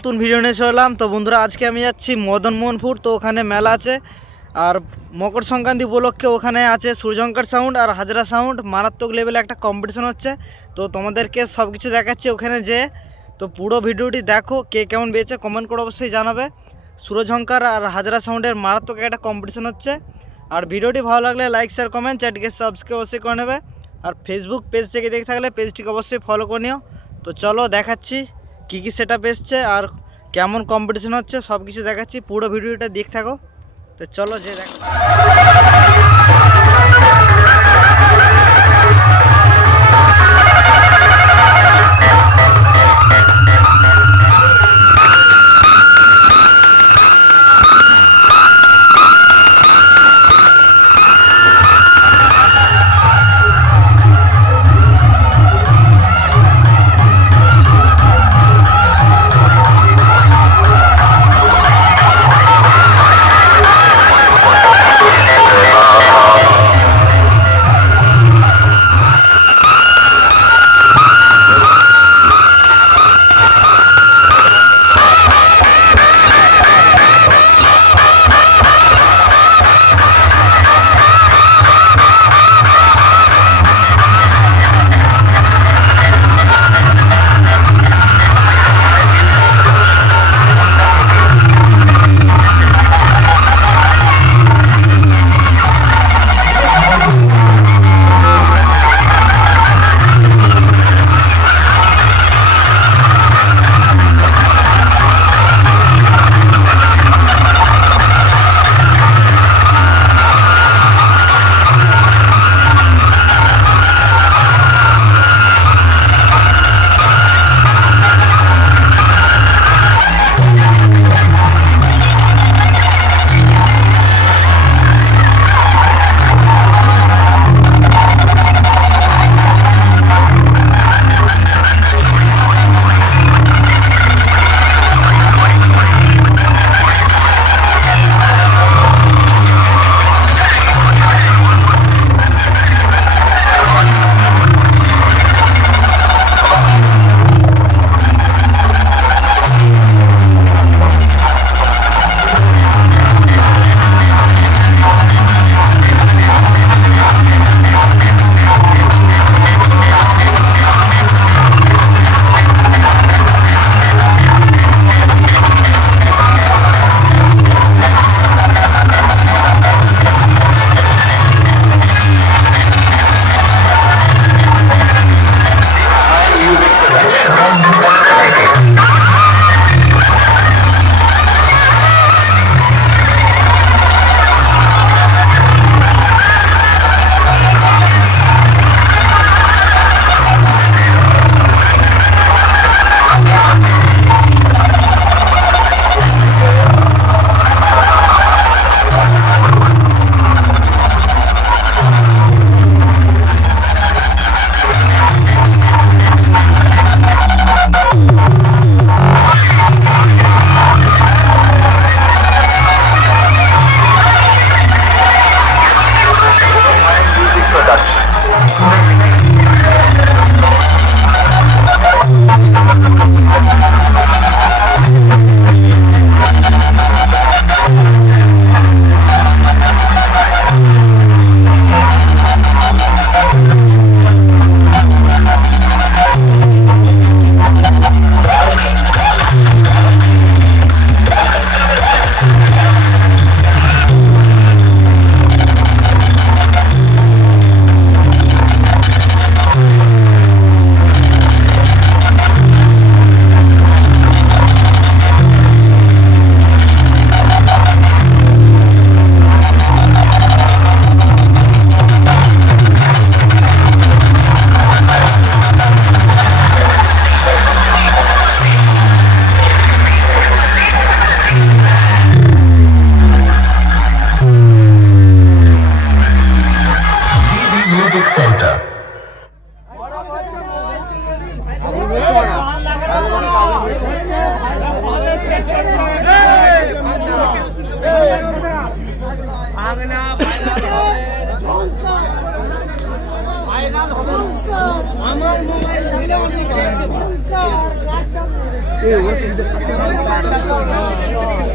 নতুন ভিডিও নিয়ে চলে এলাম। তো বন্ধুরা, আজকে আমি যাচ্ছি মদন মোহনপুর, তো ওখানে মেলা আছে। আর মকর সংক্রান্তি উপলক্ষে ওখানে আছে সূর্যঙ্কর সাউন্ড আর হাজরা সাউন্ড মারাত্মক লেভেলে একটা কম্পিটিশন হচ্ছে। তো তোমাদেরকে সব কিছু দেখাচ্ছি ওখানে যে। তো পুরো ভিডিওটি দেখো, কে কেমন পেয়েছে কমেন্ট করে অবশ্যই জানাবে। সূর্যঙ্কর আর হাজরা সাউন্ডের মারাত্মক একটা কম্পিটিশন হচ্ছে। আর ভিডিওটি ভালো লাগলে লাইক শেয়ার কমেন্ট চ্যাটকে সাবস্ক্রাইব অবশ্যই করে নেবে। আর ফেসবুক পেজ থেকে দেখে থাকলে পেজটিকে অবশ্যই ফলো করে নিও। তো চলো দেখাচ্ছি। কী কী সেট আপ এসছে আর কেমন কম্পিটিশন হচ্ছে সব কিছু দেখাচ্ছি, পুরো ভিডিওটা দেখ থাকো। তো চলো যে দেখ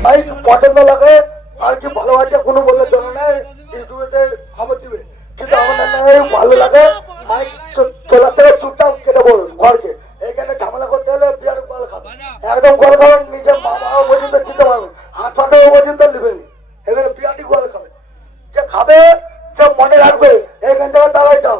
ভাই পছন্দ লাগে, আর কি ভালোবাসা কোনো বলে জন্য নেই ইউটিউবেতে খবর দিবে। কিন্তু আমার না ভালো লাগে, মাইক চলার থেকে চুপচাপ কেটে বল ঘরকে। এইখানে ঝামেলা করতে হলে বিয়ার কল খাবে। একদম কল খাবেন নিজের মা বাবা পর্যন্ত চিনতে পারবেন হাসপাতালে পর্যন্ত নেবেন এখানে বিয়ারটি কল খাবে। যে খাবে, সে মনে রাখবে এইখান থেকে দাঁড়াই যাও।